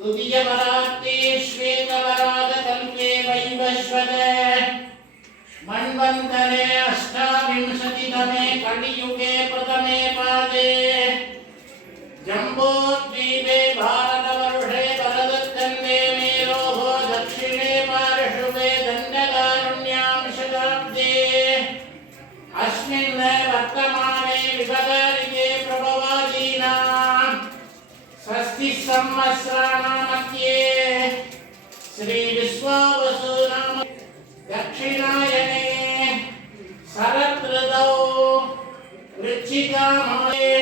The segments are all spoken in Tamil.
துதியவராற்றே శ్రీ విశ్వావసు నామ దక్షిణాయనే శరదృదౌ వృచ్చికామలే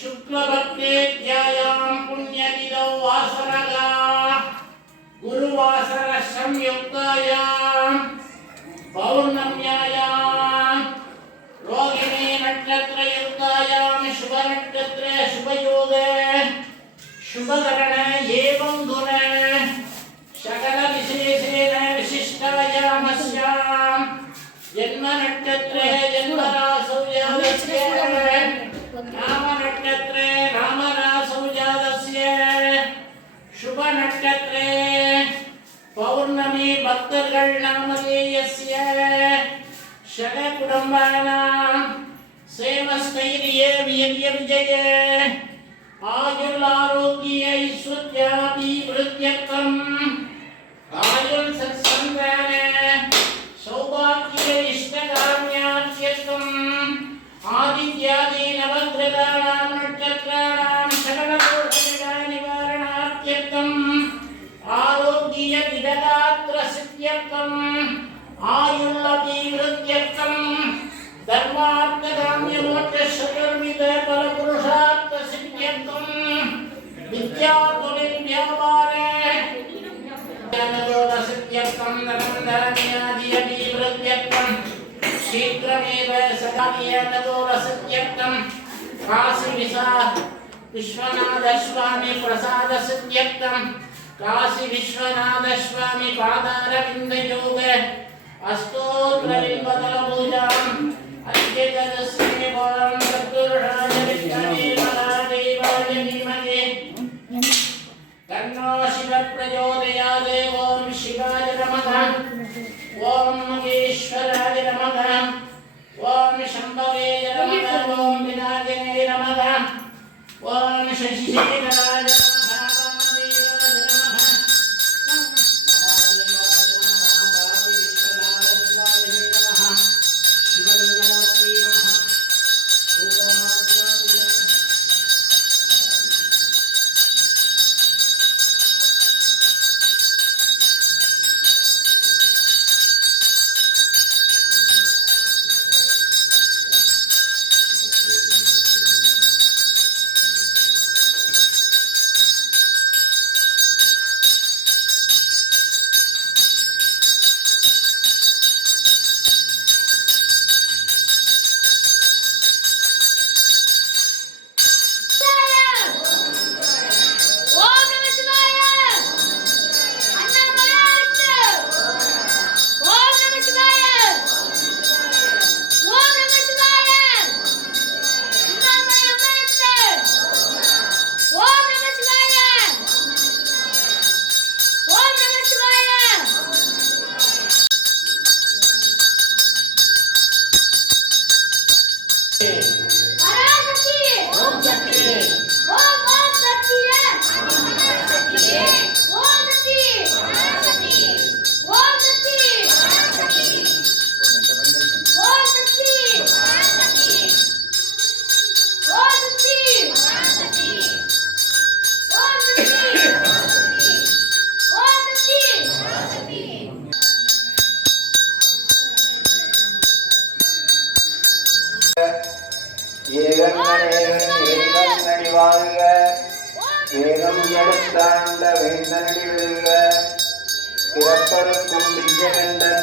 శుక్లభక్తేత్యాయాం పుణ్యతిథౌ వాసరగా గురువాసర సంయుక్తాయాం పౌర్ణమ్యాయాం రోహిణీ నక్షత్రయుక్తాయాం శుభ నక్షత్రే శుభయోగే శుభకరణ ఏవం ధురే सकलविशेषेण विशिष्टायामस्यां जन्मनक्षत्रे जन्मरासौ जातस्य नामनक्षत्रे नामरासौ जातस्य शुभनक्षत्रे पौर्णमी भक्तर्गणामधेयस्य षडकुटुम्बानां सेवस्थैर्ये विजये आयुरारोग्य ऐश्वर्याभिवृद्ध्यर्थम् കാര്യം സത്സംഗാന് സൗഭാഗ്യ ഇഷ്ടകാമ്യാത്യത്വം ആദിത്യാദി ആരോഗ്യ പരപുരുഷാർത്ഥ സിദ്ധ്യത്വം വിദ്യാതുലിം വ്യാപാര कारणयादियडीवृत्यक्तम् शीघ्रमेव सकामीयनदोरसत्यक्तम् काशीविशा विश्वनाथस्वामी प्रसादसत्यक्तम्। काशीविश्वनाथस्वामी पादारविन्दयोग। अस्तोत्रविम्बदलपूजाम् अद्य तदस्मि परं चतुर्षाय विद्महे महादेवाय धीमहि। तन्नो शिवप्रचोदया देवो शिवाय नमः। ఓం మహేశ్వరాయ నమః. ఓం శంభవే నమః. ఓం వినాయకాయ నమః. ఓం శశిధరాయ నమః.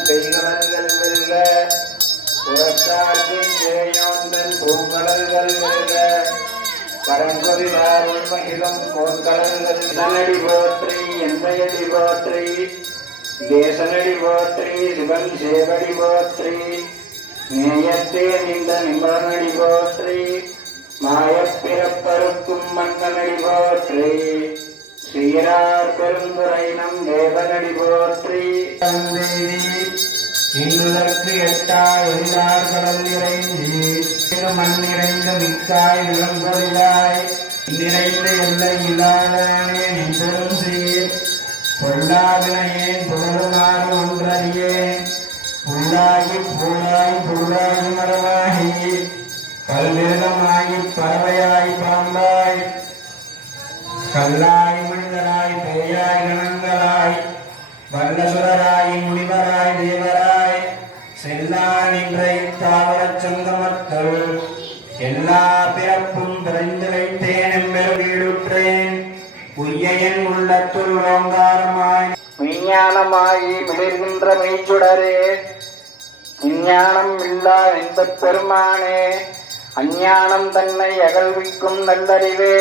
திங்கனந்தன் வெல்க. புறத்தார்க்கின் சேயோந்தன் பூங்கடல்கள் வெல்க. பரங்கொதி வாருள் மகிழும் போர்க்கடல்கள் தனடி போற்றி எந்தையடி போற்றி. தேசனடி போற்றி சிவன் சேவடி போற்றி. நேயத்தே நின்ற நிம்பனடி போற்றி. மாயப்பிறப்பருக்கும் மன்னனடி போற்றி. சீரார் பெருந்துரை நம் தேவனடி போற்றி. இன்னுதற்கு எட்டா எழிலார் கடல் நிறைஞ்சி மண் நிறைந்த மிக்காய் விளம்பொழிலாய் நிறைந்த எல்லை இல்லாதனே நின்றரும் சீர் பொல்லாவினையேன் புகழுமாறு ஒன்றறியே புல்லாகி பூலாய் புல்லாகி மரமாகி பல்விருதமாகி பறவையாய் பாம்பாய். கல்லாய் வல்லசுரராய் முனிவராய் தேவராய் செல்லா நின்ற இத்தாவரச் சங்கமத்தல் எல்லா பிறப்பும் பிறந்திழைத்தேன் எம்பெரு வீடுற்றேன் உய்யன் உள்ளத்துள் ஓங்காரமாய் விஞ்ஞானமாயி மிளிர்கின்ற மெய்ச்சுடரே விஞ்ஞானம் இல்லா எந்த பெருமானே அஞ்ஞானம் தன்னை அகழ்விக்கும் நல்லறிவே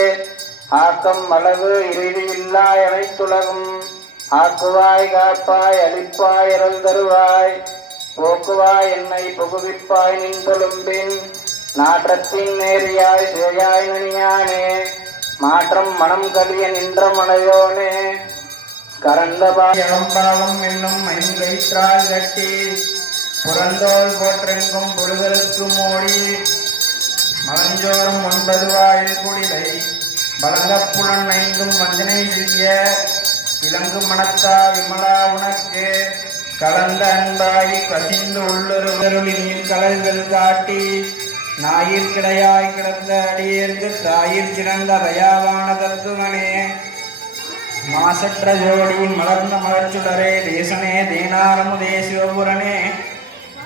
ஆக்கம் அளவு இறுதி இல்லா அனைத்துலகும் ஆக்குவாய் காப்பாய் அழிப்பாய் அருள் தருவாய் போக்குவாய் என்னை புகுவிப்பாய் நின் தொழும்பின் நாற்றத்தின் நேரியாய் சேயாய் நனியானே. மாற்றம் மனம் கலிய நின்ற மனையோனே கரந்தபாய் இளம்பாவம் என்னும் ஐங்கயிற்றால் கட்டி புறந்தோல் போற்றெங்கும் புழுகளுக்கு மூடி மலஞ்சோறும் ஒன்பது வாயில் குடிலை பலங்கப்புலன் ஐந்தும் வஞ்சனை செய்ய இலங்கு மனத்தா விமலா உனக்கு. கலந்த அன்பாய் கசிந்து உள்ளொருவருளின் கலர்கள் காட்டி நாயிற் கிடையாய் கிடந்த அடியேற்கு தாயிற் சிறந்த தயாவான தத்துவனே. மாசற்ற ஜோடியின் மலர்ந்த மலர்ச்சுடரே தேசனே தேனாரமுதே சிவபுரனே.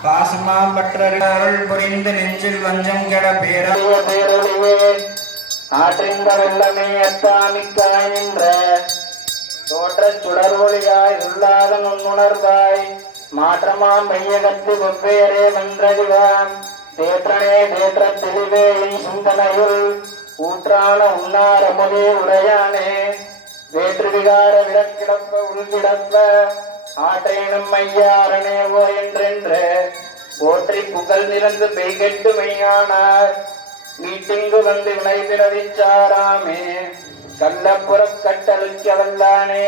பாசமாம் பற்றருள் புரிந்து நெஞ்சில் வஞ்சம் கெட பேரறிவ பேரொழிவே ஆற்றிந்த வெள்ளமே அத்தாமிக்காய் நின்ற தோற்றச் சுடர் ஒளியாய் உள்ளாத நுண்ணுணர்வாய் மாற்றமாம் மையகத்து வெவ்வேறே வென்றறிவாம். தேற்றனே தேற்ற தெளிவே என் சிந்தனையுள். ஊற்றான உன்னாரமுதே உரையானே. வேற்று விகார விலக்கிடப்ப உள்கிடப்ப ஆற்றேனும் ஐயாரனே ஓ என்றென்று போற்றி புகழ் நிறந்து பெய்கெட்டு மெய்யானார். மீட்டிங்கு வந்து வினை பிறவிச்சாராமே கள்ளப்புறக் கட்டலுக்கு வல்லானே